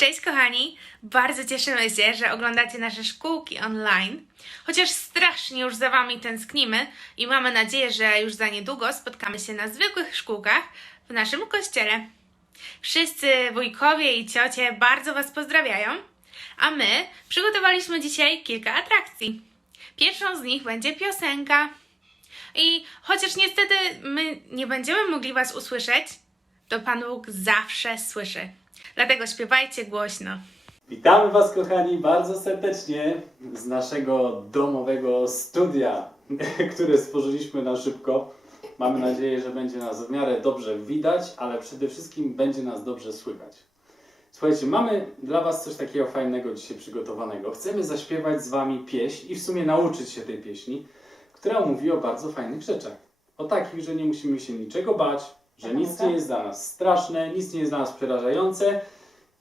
Cześć kochani! Bardzo cieszymy się, że oglądacie nasze szkółki online. Chociaż strasznie już za Wami tęsknimy i mamy nadzieję, że już za niedługo spotkamy się na zwykłych szkółkach w naszym kościele. Wszyscy wujkowie i ciocie bardzo Was pozdrawiają, a my przygotowaliśmy dzisiaj kilka atrakcji. Pierwszą z nich będzie piosenka. I chociaż niestety my nie będziemy mogli Was usłyszeć, to Pan Bóg zawsze słyszy. Dlatego śpiewajcie głośno. Witamy Was, kochani, bardzo serdecznie z naszego domowego studia, które stworzyliśmy na szybko. Mamy nadzieję, że będzie nas w miarę dobrze widać, ale przede wszystkim będzie nas dobrze słychać. Słuchajcie, mamy dla Was coś takiego fajnego dzisiaj przygotowanego. Chcemy zaśpiewać z Wami pieśń i w sumie nauczyć się tej pieśni, która mówi o bardzo fajnych rzeczach. O takich, że nie musimy się niczego bać, że nic nie jest dla nas straszne, nic nie jest dla nas przerażające,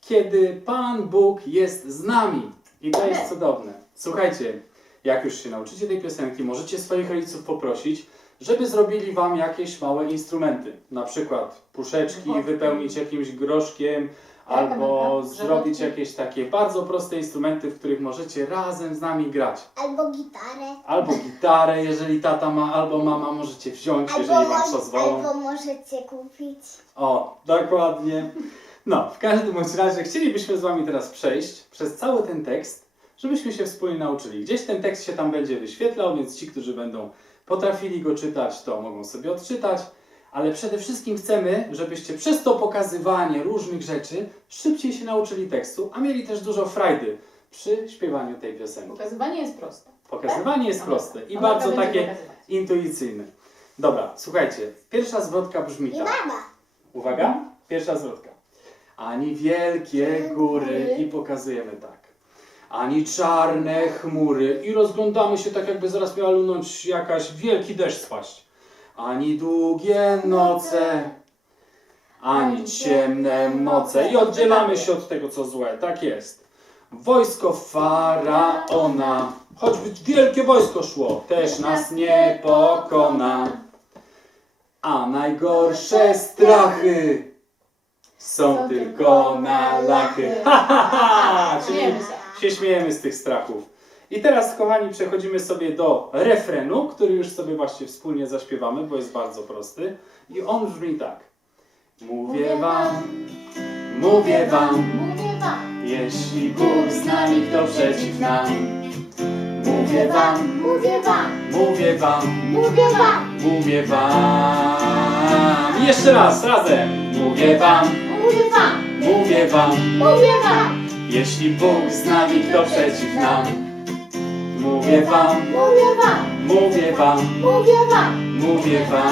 kiedy Pan Bóg jest z nami. I to jest cudowne. Słuchajcie, jak już się nauczycie tej piosenki, możecie swoich rodziców poprosić, żeby zrobili wam jakieś małe instrumenty. Na przykład puszeczki, wypełnić jakimś groszkiem, albo zrobić jakieś takie bardzo proste instrumenty, w których możecie razem z nami grać. Albo gitarę. Albo gitarę, jeżeli tata ma, albo mama możecie wziąć, jeżeli wam mo- pozwolą. albo możecie kupić. O, dokładnie. No, w każdym bądź razie chcielibyśmy z Wami teraz przejść przez cały ten tekst, żebyśmy się wspólnie nauczyli. Gdzieś ten tekst się tam będzie wyświetlał, więc ci, którzy będą potrafili go czytać, to mogą sobie odczytać. Ale przede wszystkim chcemy, żebyście przez to pokazywanie różnych rzeczy szybciej się nauczyli tekstu, a mieli też dużo frajdy przy śpiewaniu tej piosenki. Pokazywanie jest proste. Pokazywanie jest Dobra. proste i Mama bardzo będzie takie pokazywać. intuicyjne. Dobra, słuchajcie, pierwsza zwrotka brzmi tak. mama. Uwaga, pierwsza zwrotka. Ani wielkie góry i pokazujemy tak. Ani czarne chmury i rozglądamy się tak jakby zaraz miała lunąć jakaś wielki deszcz spaść. Ani długie noce, ani ciemne moce. I oddzielamy się od tego co złe, tak jest. Wojsko faraona, choćby wielkie wojsko szło, też nas nie pokona. A najgorsze strachy są tylko na lachy. Ha, ha, ha! Czyli się śmiejemy z tych strachów. I teraz, kochani, przechodzimy sobie do refrenu, który już sobie właśnie wspólnie zaśpiewamy, bo jest bardzo prosty. I on brzmi tak. Mówię wam, mówię wam, Mówię wam. jeśli Bóg z nami, kto przeciw nam. Mówię wam, Mówię wam. mówię wam, Mówię wam. Mówię wam. Jeszcze raz, razem. Mówię wam, Mówię wam. mówię wam. Mówię wam. Jeśli Bóg z nami, kto przeciw nam. Mówię wam, Mówię wam. mówię wam, Mówię wam. mówię wam.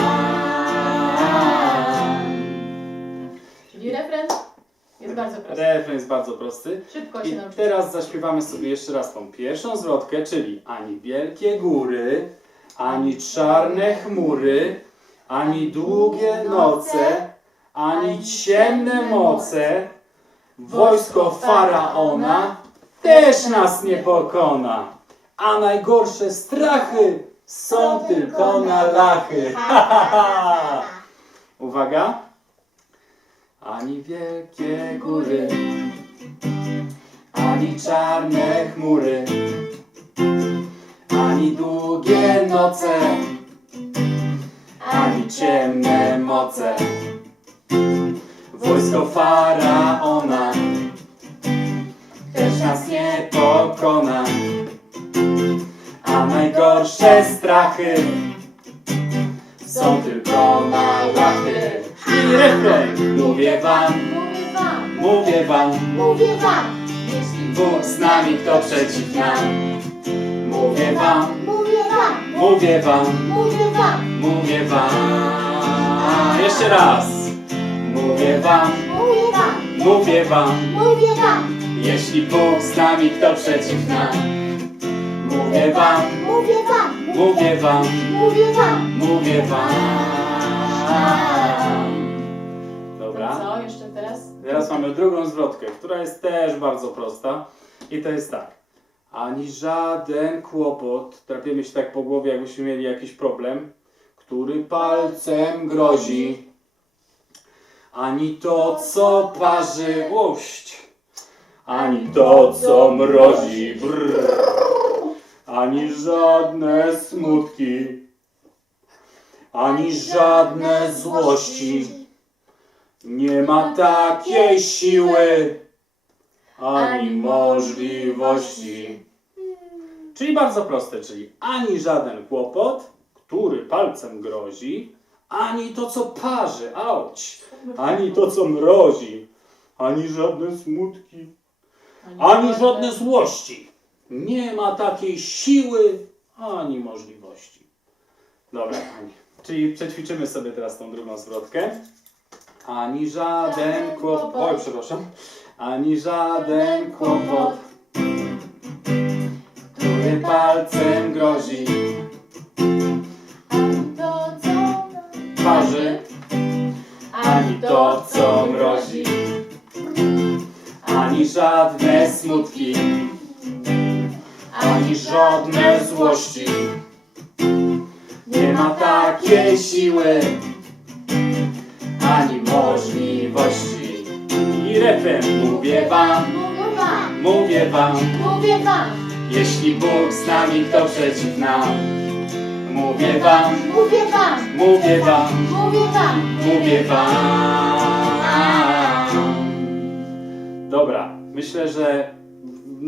Czyli refren jest bardzo prosty. Refren jest bardzo prosty. Szybko się I nauczyć. teraz zaśpiewamy sobie jeszcze raz tą pierwszą zwrotkę, czyli ani wielkie góry, ani czarne chmury, ani długie noce, ani ciemne moce, wojsko faraona też nas nie pokona, a najgorsze strachy są tylko na lachy. Uwaga! Ani wielkie góry, ani czarne chmury, ani długie noce, ani ciemne moce. Wojsko faraona też nas nie pokona, a najgorsze strachy są tylko na lachy. I refren! Mówię wam, Mówię wam. mówię wam, Mówię wam. Jeśli Bóg z nami, kto przeciw nam. Mówię wam, Mówię wam. mówię wam, Mówię wam. mówię wam. Jeszcze raz. Mówię wam, Mówię wam. mówię wam. Mówię wam. Jeśli Bóg z nami, kto przeciw nam. Mówię wam, Mówię wam. mówię wam, Mówię wam. mówię wam. Dobra. co jeszcze teraz? Teraz mamy drugą zwrotkę, która jest też bardzo prosta. I to jest tak. Ani żaden kłopot, trapiemy się tak po głowie, jakbyśmy mieli jakiś problem, który palcem grozi. Ani to, co parzy łość, ani to, co mrozi. Brrr. Ani żadne smutki, ani żadne złości. Nie ma takiej siły, ani możliwości. Czyli bardzo proste, czyli ani żaden kłopot, który palcem grozi, ani to, co parzy, auć, ani to, co mrozi, ani żadne smutki, ani żadne złości. Nie ma takiej siły, ani możliwości. Dobra, Ani. Czyli przećwiczymy sobie teraz tą drugą zwrotkę. Ani żaden kłopot. Oj, przepraszam. Ani żaden kłopot, który palcem grozi, Ani to, co parzy, ani to, co mrozi, ani żadne smutki, ani żadne złości. Nie ma takiej siły, ani możliwości. I refren, mówię wam, Mówię wam, mówię wam, Mówię wam, jeśli Bóg z nami, kto przeciw nam. Mówię wam, mówię wam, mówię wam, mówię wam. mówię wam. Dobra, myślę, że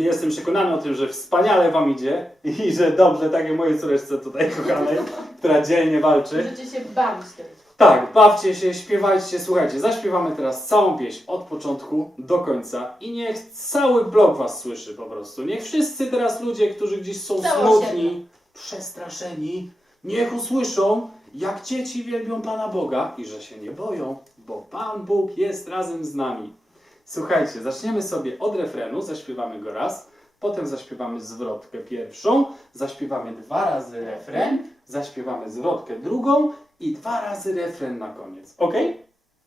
jestem przekonany o tym, że wspaniale wam idzie i że dobrze, tak jak mojej córeczce tutaj kochanej, która dzielnie walczy. możecie się bawić tym. Tak, bawcie się, śpiewajcie, słuchajcie, zaśpiewamy teraz całą pieśń od początku do końca i niech cały blok was słyszy po prostu. Niech wszyscy teraz ludzie, którzy gdzieś są smutni, przestraszeni, niech usłyszą, jak dzieci wielbią Pana Boga i że się nie boją, bo Pan Bóg jest razem z nami. Słuchajcie, zaczniemy sobie od refrenu, zaśpiewamy go raz, potem zaśpiewamy zwrotkę pierwszą, zaśpiewamy dwa razy refren, zaśpiewamy zwrotkę drugą i dwa razy refren na koniec. Ok?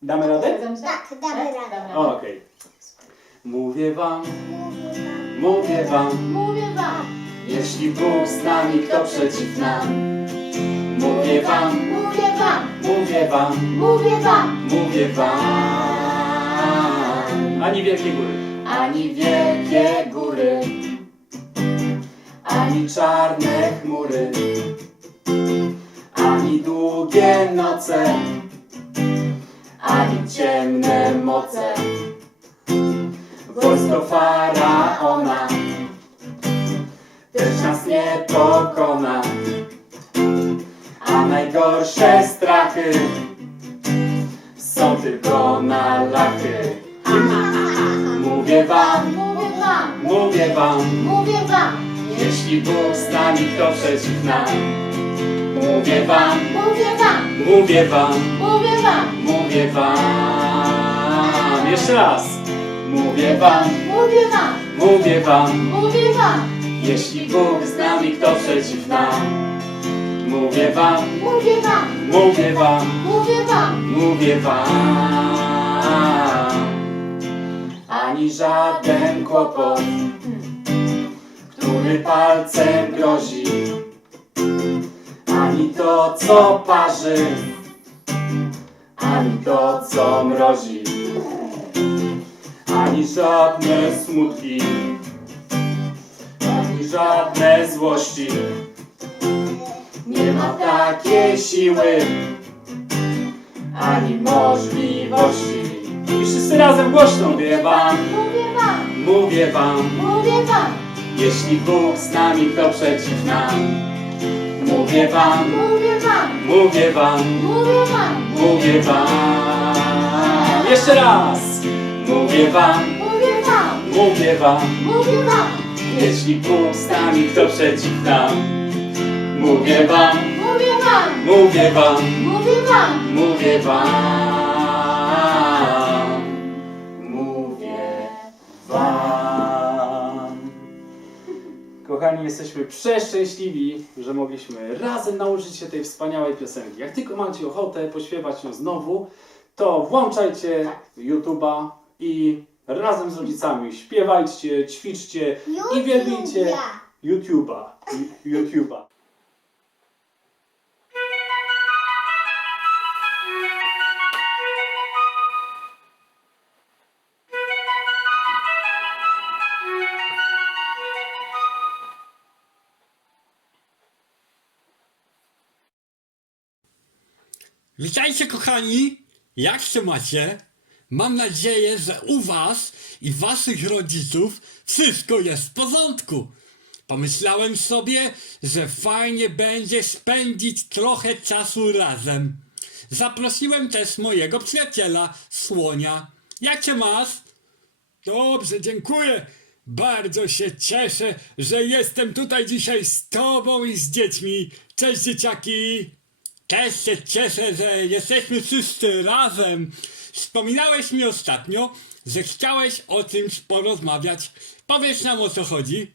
Damy radę? Tak, damy radę. Damy radę. Okej. Mówię wam, Mówię wam, mówię wam, mówię wam, jeśli Bóg z nami, kto przeciw nam. Mówię wam, mówię wam, mówię wam, mówię wam. mówię wam. Ani wielkie góry, ani wielkie góry, ani czarne chmury, ani długie noce, ani ciemne moce. Wojsko faraona. Też nas nie pokona, a najgorsze strachy są tylko na lachy. Mówię wam, Mówię wam, mówię wam, mówię wam, jeśli Bóg z nami, kto przeciw nam. Mówię wam, mówię wam, mówię wam, mówię wam, mówię wam. Jeszcze raz. Mówię wam, mówię wam, mówię wam, mówię wam, jeśli Bóg z nami, kto przeciw nam. Mówię wam, mówię wam, mówię wam, mówię wam. mówię wam. Ani żaden kłopot, który palcem grozi, ani to, co parzy, ani to, co mrozi, ani żadne smutki, ani żadne złości. Nie ma takiej siły, ani możliwości. I wszyscy razem głośno mówię wam, Mówię wam, mówię wam, mówię wam, jeśli Bóg z nami, kto przeciw nam. Mówię wam, mówię wam, mówię wam, mówię wam, mówię wam. Jeszcze raz. Mówię wam, mówię wam, mówię wam, mówię wam, jeśli Bóg z nami, kto przeciw nam. Mówię wam, mówię wam, mówię wam, mówię wam. mówię wam. Wam. Kochani, jesteśmy przeszczęśliwi, że mogliśmy razem nauczyć się tej wspaniałej piosenki. Jak tylko macie ochotę pośpiewać ją znowu, to włączajcie YouTube'a i razem z rodzicami śpiewajcie, ćwiczcie i wielbijcie YouTube'a. YouTube'a. Witajcie kochani, jak się macie? Mam nadzieję, że u was i waszych rodziców wszystko jest w porządku. Pomyślałem sobie, że fajnie będzie spędzić trochę czasu razem. Zaprosiłem też mojego przyjaciela, Słonia. Jak cię masz? Dobrze, dziękuję. Bardzo się cieszę, że jestem tutaj dzisiaj z tobą i z dziećmi. Cześć dzieciaki. Też się cieszę, że jesteśmy wszyscy razem. Wspominałeś mi ostatnio, że chciałeś o czymś porozmawiać. Powiedz nam o co chodzi.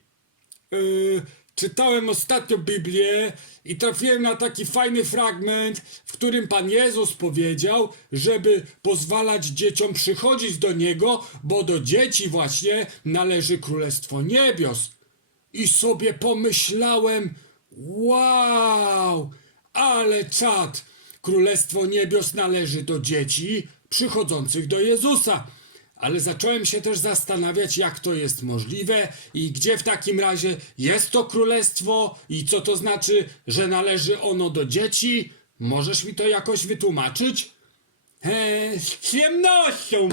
Yy, czytałem ostatnio Biblię i trafiłem na taki fajny fragment, w którym Pan Jezus powiedział, żeby pozwalać dzieciom przychodzić do Niego, bo do dzieci właśnie należy Królestwo Niebios. I sobie pomyślałem, wow, ale czad, Królestwo Niebios należy do dzieci przychodzących do Jezusa. Ale zacząłem się też zastanawiać, jak to jest możliwe i gdzie w takim razie jest to królestwo i co to znaczy, że należy ono do dzieci. Możesz mi to jakoś wytłumaczyć? Eee, z przyjemnością.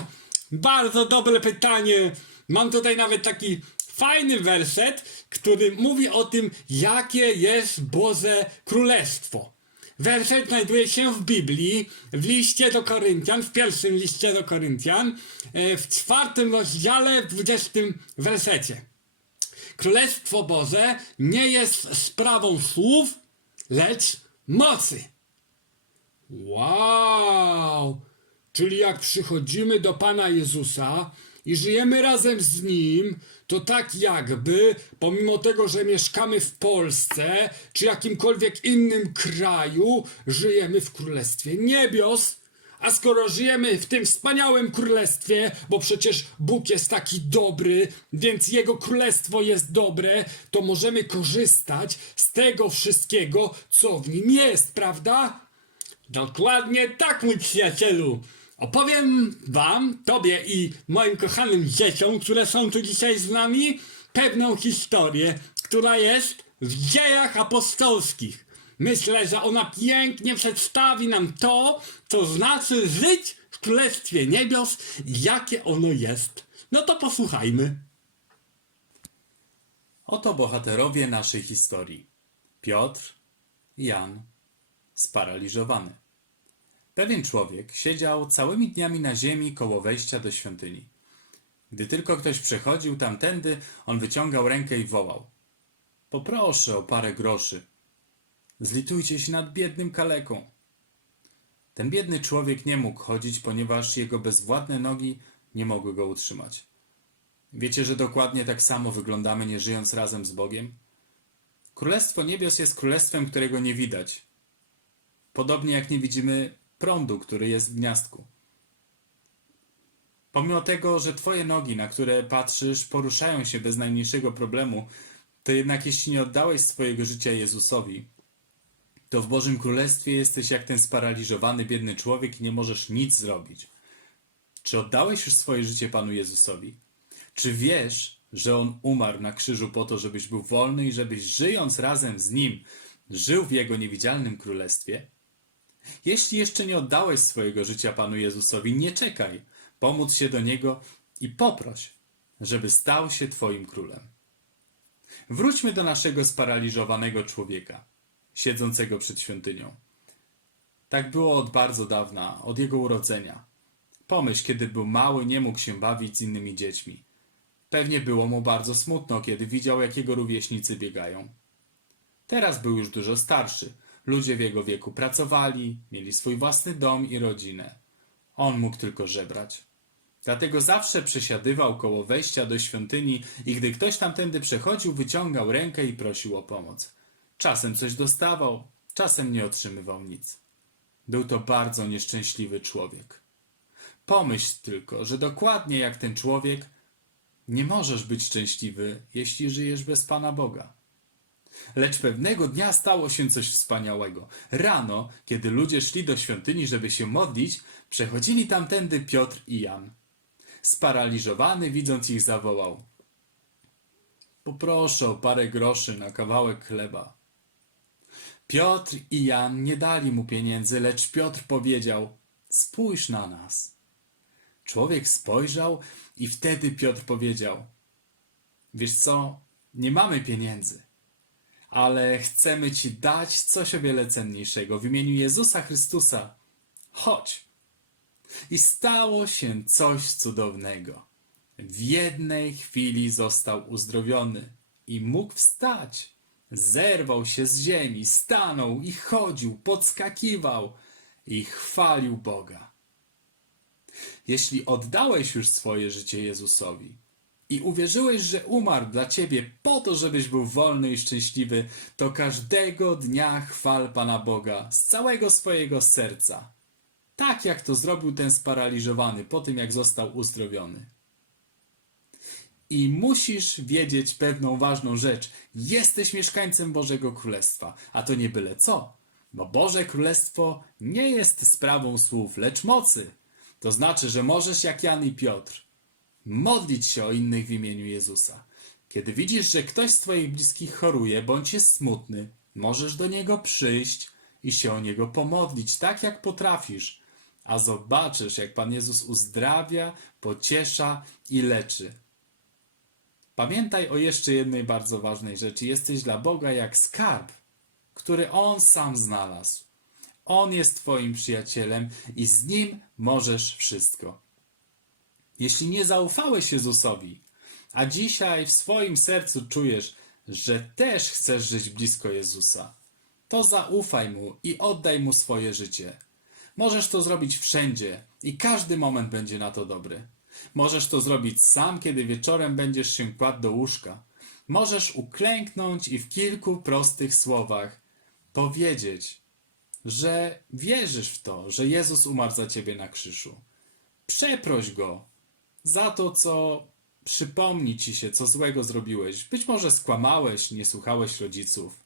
Bardzo dobre pytanie. Mam tutaj nawet taki fajny werset, który mówi o tym, jakie jest Boże Królestwo. Werset znajduje się w Biblii, w liście do Koryntian, w pierwszym liście do Koryntian, e, w czwartym rozdziale, w dwudziestym wersecie. Królestwo Boże nie jest sprawą słów, lecz mocy. Wow! Czyli jak przychodzimy do Pana Jezusa i żyjemy razem z Nim, to tak jakby, pomimo tego, że mieszkamy w Polsce czy jakimkolwiek innym kraju, żyjemy w Królestwie Niebios. A skoro żyjemy w tym wspaniałym królestwie, bo przecież Bóg jest taki dobry, więc Jego królestwo jest dobre, to możemy korzystać z tego wszystkiego, co w nim jest, prawda? Dokładnie tak, mój przyjacielu. Opowiem wam, tobie i moim kochanym dzieciom, które są tu dzisiaj z nami, pewną historię, która jest w dziejach apostolskich. Myślę, że ona pięknie przedstawi nam to, co znaczy żyć w Królestwie Niebios i jakie ono jest. No to posłuchajmy. Oto bohaterowie naszej historii. Piotr, Jan, sparaliżowany. Pewien człowiek siedział całymi dniami na ziemi koło wejścia do świątyni. Gdy tylko ktoś przechodził tamtędy, on wyciągał rękę i wołał: Poproszę o parę groszy. Zlitujcie się nad biednym kaleką. Ten biedny człowiek nie mógł chodzić, ponieważ jego bezwładne nogi nie mogły go utrzymać. Wiecie, że dokładnie tak samo wyglądamy, nie żyjąc razem z Bogiem? Królestwo Niebios jest królestwem, którego nie widać. Podobnie jak nie widzimy prądu, który jest w gniazdku. Pomimo tego, że Twoje nogi, na które patrzysz, poruszają się bez najmniejszego problemu, to jednak jeśli nie oddałeś swojego życia Jezusowi, to w Bożym Królestwie jesteś jak ten sparaliżowany, biedny człowiek i nie możesz nic zrobić. Czy oddałeś już swoje życie Panu Jezusowi? Czy wiesz, że On umarł na krzyżu po to, żebyś był wolny i żebyś żyjąc razem z Nim, żył w Jego niewidzialnym królestwie? Jeśli jeszcze nie oddałeś swojego życia Panu Jezusowi, nie czekaj. Pomóc się do Niego i poproś, żeby stał się Twoim królem. Wróćmy do naszego sparaliżowanego człowieka, siedzącego przed świątynią. Tak było od bardzo dawna, od jego urodzenia. Pomyśl, kiedy był mały, nie mógł się bawić z innymi dziećmi. Pewnie było mu bardzo smutno, kiedy widział, jak jego rówieśnicy biegają. Teraz był już dużo starszy. Ludzie w jego wieku pracowali, mieli swój własny dom i rodzinę. On mógł tylko żebrać. Dlatego zawsze przesiadywał koło wejścia do świątyni i gdy ktoś tamtędy przechodził, wyciągał rękę i prosił o pomoc. Czasem coś dostawał, czasem nie otrzymywał nic. Był to bardzo nieszczęśliwy człowiek. Pomyśl tylko, że dokładnie jak ten człowiek, nie możesz być szczęśliwy, jeśli żyjesz bez Pana Boga. Lecz pewnego dnia stało się coś wspaniałego. Rano, kiedy ludzie szli do świątyni, żeby się modlić, przechodzili tamtędy Piotr i Jan. Sparaliżowany, widząc ich, zawołał: Poproszę o parę groszy na kawałek chleba. Piotr i Jan nie dali mu pieniędzy, lecz Piotr powiedział: Spójrz na nas. Człowiek spojrzał i wtedy Piotr powiedział: Wiesz co, nie mamy pieniędzy, ale chcemy ci dać coś o wiele cenniejszego w imieniu Jezusa Chrystusa. Chodź. I stało się coś cudownego. W jednej chwili został uzdrowiony i mógł wstać. Zerwał się z ziemi, stanął i chodził, podskakiwał i chwalił Boga. Jeśli oddałeś już swoje życie Jezusowi i uwierzyłeś, że umarł dla ciebie po to, żebyś był wolny i szczęśliwy, to każdego dnia chwal Pana Boga z całego swojego serca. Tak jak to zrobił ten sparaliżowany po tym, jak został uzdrowiony. I musisz wiedzieć pewną ważną rzecz. Jesteś mieszkańcem Bożego Królestwa, a to nie byle co, bo Boże Królestwo nie jest sprawą słów, lecz mocy. To znaczy, że możesz jak Jan i Piotr modlić się o innych w imieniu Jezusa. Kiedy widzisz, że ktoś z Twoich bliskich choruje bądź jest smutny, możesz do niego przyjść i się o niego pomodlić, tak jak potrafisz, a zobaczysz, jak Pan Jezus uzdrawia, pociesza i leczy. Pamiętaj o jeszcze jednej bardzo ważnej rzeczy. Jesteś dla Boga jak skarb, który On sam znalazł. On jest Twoim przyjacielem i z Nim możesz wszystko. Jeśli nie zaufałeś Jezusowi, a dzisiaj w swoim sercu czujesz, że też chcesz żyć blisko Jezusa, to zaufaj Mu i oddaj Mu swoje życie. Możesz to zrobić wszędzie i każdy moment będzie na to dobry. Możesz to zrobić sam, kiedy wieczorem będziesz się kładł do łóżka. Możesz uklęknąć i w kilku prostych słowach powiedzieć, że wierzysz w to, że Jezus umarł za ciebie na krzyżu. Przeproś go za to, co przypomni ci się, co złego zrobiłeś. Być może skłamałeś, nie słuchałeś rodziców.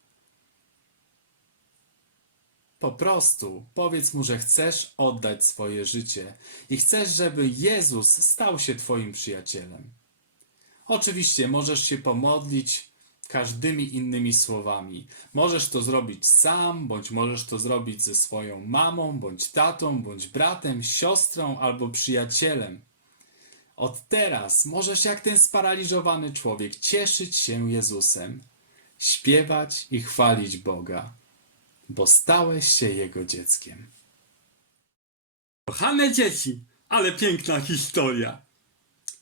Po prostu powiedz mu, że chcesz oddać swoje życie i chcesz, żeby Jezus stał się Twoim przyjacielem. Oczywiście możesz się pomodlić każdymi innymi słowami. Możesz to zrobić sam, bądź możesz to zrobić ze swoją mamą, bądź tatą, bądź bratem, siostrą albo przyjacielem. Od teraz możesz jak ten sparaliżowany człowiek cieszyć się Jezusem, śpiewać i chwalić Boga, bo stałeś się Jego dzieckiem. Kochane dzieci, ale piękna historia.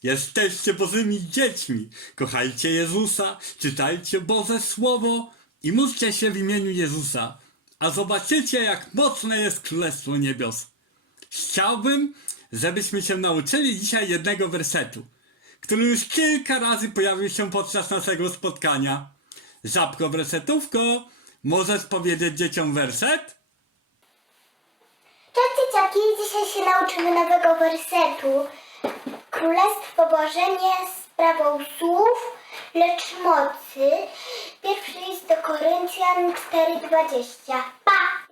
Jesteście Bożymi dziećmi. Kochajcie Jezusa, czytajcie Boże Słowo i módlcie się w imieniu Jezusa. A zobaczycie, jak mocne jest Królestwo Niebios. Chciałbym, żebyśmy się nauczyli dzisiaj jednego wersetu, który już kilka razy pojawił się podczas naszego spotkania. Żabko wersetówko, możesz powiedzieć dzieciom werset? Cześć dzieciaki, dzisiaj się nauczymy nowego wersetu. Królestwo Boże nie sprawą słów, lecz mocy. Pierwszy list do Koryntian 4,20. Pa!